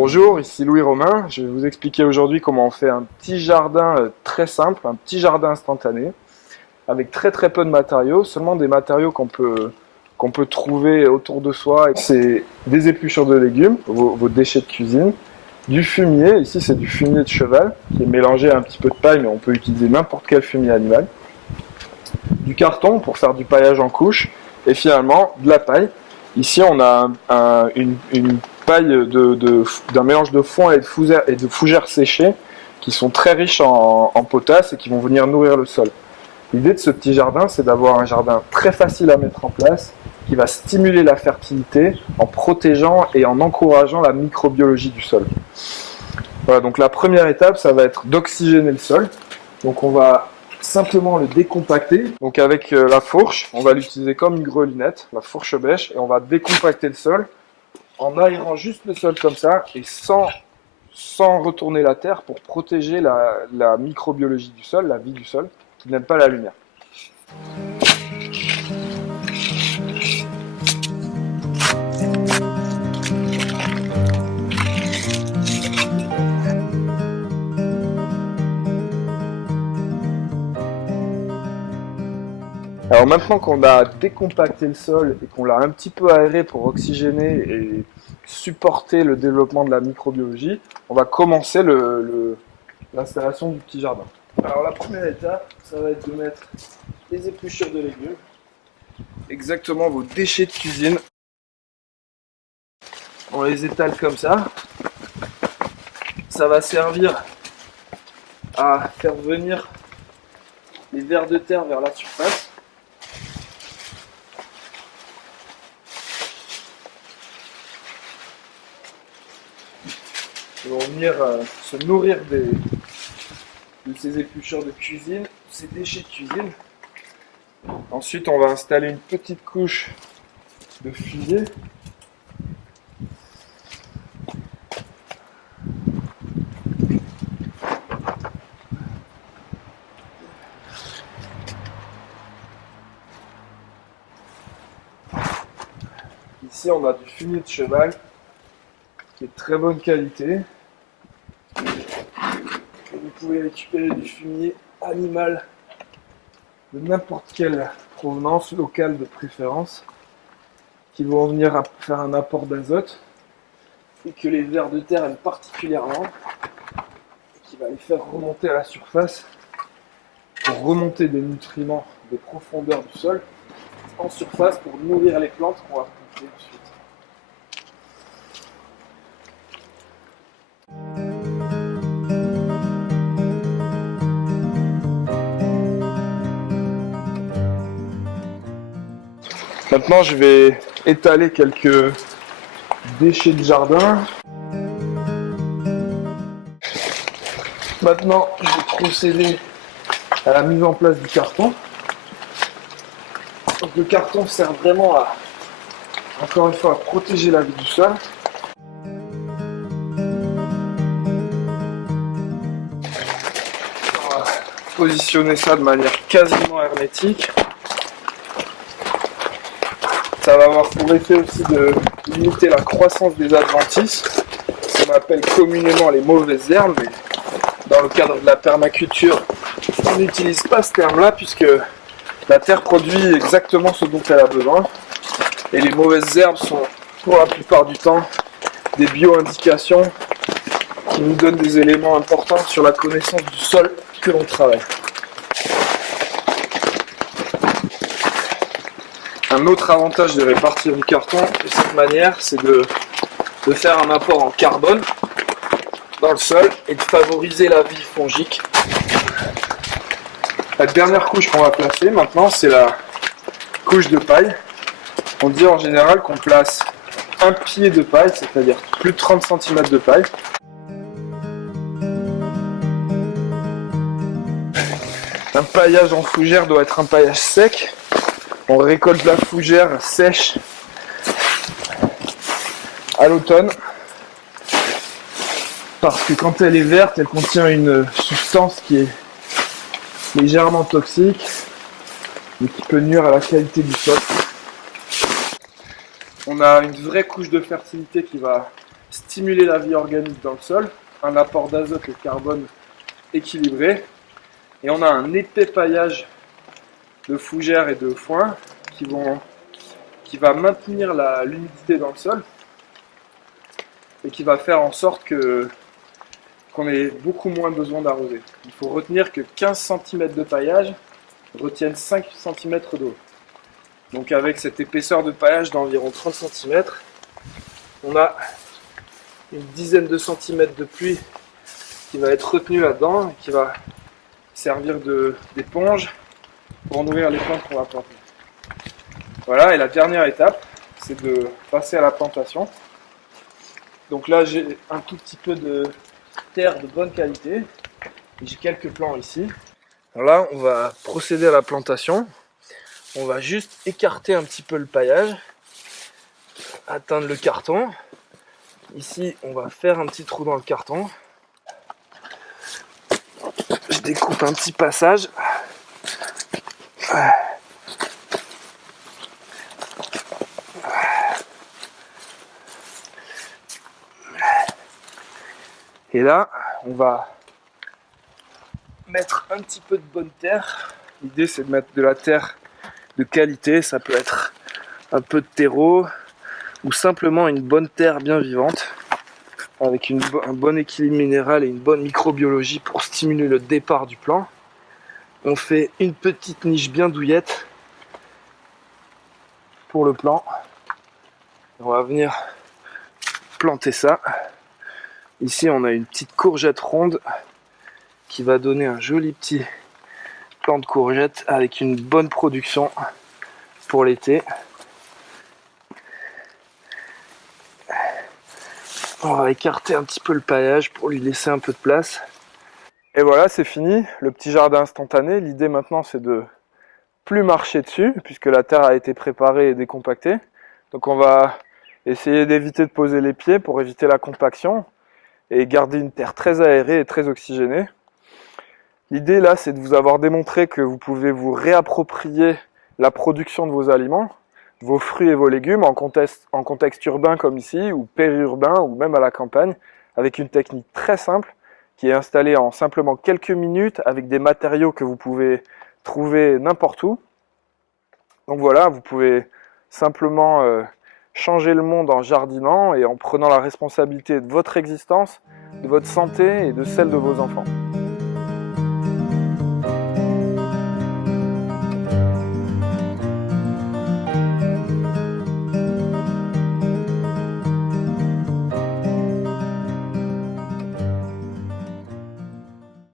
Bonjour, ici Louis Romain. Je vais vous expliquer aujourd'hui comment on fait un petit jardin très simple, un petit jardin instantané, avec très peu de matériaux, seulement des matériaux qu'on peut trouver autour de soi. C'est des épluchures de légumes, vos déchets de cuisine, du fumier, ici c'est du fumier de cheval, qui est mélangé à un petit peu de paille, mais on peut utiliser n'importe quel fumier animal, du carton pour faire du paillage en couche, et finalement de la paille. Ici on a une paille d'un mélange de foin et de fougères séchées qui sont très riches en potasse et qui vont venir nourrir le sol. L'idée de ce petit jardin, c'est d'avoir un jardin très facile à mettre en place, qui va stimuler la fertilité en protégeant et en encourageant la microbiologie du sol. Voilà, donc la première étape, ça va être d'oxygéner le sol. Donc on va simplement le décompacter. Donc avec la fourche, on va l'utiliser comme une grelinette, la fourche bêche, et on va décompacter le sol en aérant juste le sol comme ça et sans retourner la terre pour protéger la microbiologie du sol, la vie du sol, qui n'aime pas la lumière. Alors maintenant qu'on a décompacté le sol et qu'on l'a un petit peu aéré pour oxygéner et supporter le développement de la microbiologie, on va commencer l'installation du petit jardin. Alors la première étape, ça va être de mettre des épluchures de légumes, exactement vos déchets de cuisine. On les étale comme ça. Ça va servir à faire venir les vers de terre vers la surface. Ils vont venir se nourrir de ces épluchures de cuisine, ces déchets de cuisine. Ensuite, on va installer une petite couche de fumier. Ici, on a du fumier de cheval qui est de très bonne qualité. Et vous pouvez récupérer du fumier animal de n'importe quelle provenance, locale de préférence, qui vont venir faire un apport d'azote et que les vers de terre aiment particulièrement, et qui va les faire remonter à la surface pour remonter des nutriments des profondeurs du sol en surface pour nourrir les plantes qu'on va planter ensuite. Maintenant, je vais étaler quelques déchets de jardin. Maintenant, je vais procéder à la mise en place du carton. Donc, le carton sert vraiment encore une fois, à protéger la vie du sol. On va positionner ça de manière quasiment hermétique. Ça va avoir pour effet aussi de limiter la croissance des adventices, ce qu'on appelle communément les mauvaises herbes, mais dans le cadre de la permaculture, on n'utilise pas ce terme-là puisque la terre produit exactement ce dont elle a besoin. Et les mauvaises herbes sont pour la plupart du temps des bio-indications qui nous donnent des éléments importants sur la connaissance du sol que l'on travaille. Un autre avantage de répartir du carton de cette manière, c'est de faire un apport en carbone dans le sol et de favoriser la vie fongique. La dernière couche qu'on va placer maintenant, c'est la couche de paille. On dit en général qu'on place un pied de paille, c'est-à-dire plus de 30 cm de paille. Un paillage en fougère doit être un paillage sec. On récolte la fougère sèche à l'automne parce que quand elle est verte, elle contient une substance qui est légèrement toxique et qui peut nuire à la qualité du sol. On a une vraie couche de fertilité qui va stimuler stimuler la vie organique dans le sol, un apport d'azote et de carbone équilibré, et on a un épais paillage de fougères et de foin qui va maintenir l'humidité dans le sol et qui va faire en sorte qu'on ait beaucoup moins besoin d'arroser. Il faut retenir que 15 cm de paillage retiennent 5 cm d'eau. Donc avec cette épaisseur de paillage d'environ 30 cm, on a une dizaine de centimètres de pluie qui va être retenue là-dedans et qui va servir d'éponge pour nourrir les plantes qu'on va planter. Voilà, et la dernière étape, c'est de passer à la plantation. Donc là, j'ai un tout petit peu de terre de bonne qualité. J'ai quelques plants ici. Alors là, on va procéder à la plantation. On va juste écarter un petit peu le paillage, atteindre le carton. Ici, on va faire un petit trou dans le carton. Je découpe un petit passage. Et là, on va mettre un petit peu de bonne terre. L'idée, c'est de mettre de la terre de qualité. Ça peut être un peu de terreau ou simplement une bonne terre bien vivante avec un bon équilibre minéral et une bonne microbiologie pour stimuler le départ du plant. On fait une petite niche bien douillette pour le plant. On va venir planter ça. Ici, on a une petite courgette ronde qui va donner un joli petit plant de courgette avec une bonne production pour l'été. On va écarter un petit peu le paillage pour lui laisser un peu de place. Et voilà, c'est fini, le petit jardin instantané. L'idée maintenant, c'est de plus marcher dessus, puisque la terre a été préparée et décompactée. Donc on va essayer d'éviter de poser les pieds pour éviter la compaction et garder une terre très aérée et très oxygénée. L'idée là, c'est de vous avoir démontré que vous pouvez vous réapproprier la production de vos aliments, vos fruits et vos légumes en contexte urbain comme ici, ou périurbain, ou même à la campagne, avec une technique très simple qui est installée en simplement quelques minutes avec des matériaux que vous pouvez trouver n'importe où. Donc voilà, vous pouvez simplement changer le monde en jardinant et en prenant la responsabilité de votre existence, de votre santé et de celle de vos enfants.